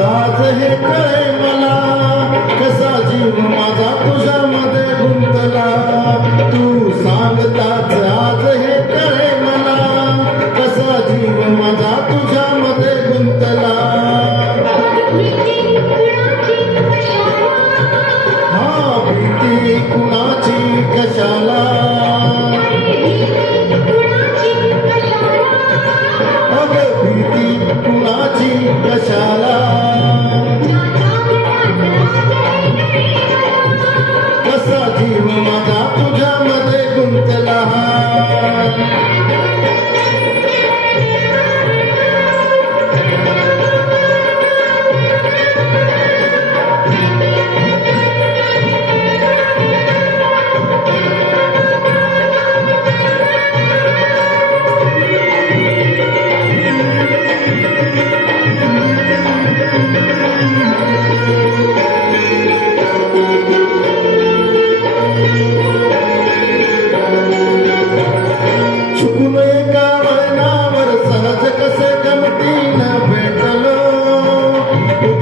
आज हे कळे मला. कसा जीव माझा तुझ्यामध्ये गुंतला. तू सांगताच आज हे कळे मला. कसा जीव माझा तुझ्यामध्ये गुंतला. हा भीती कुणाची कशाला? अग भीती कुणाची कशाला?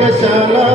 कशाला?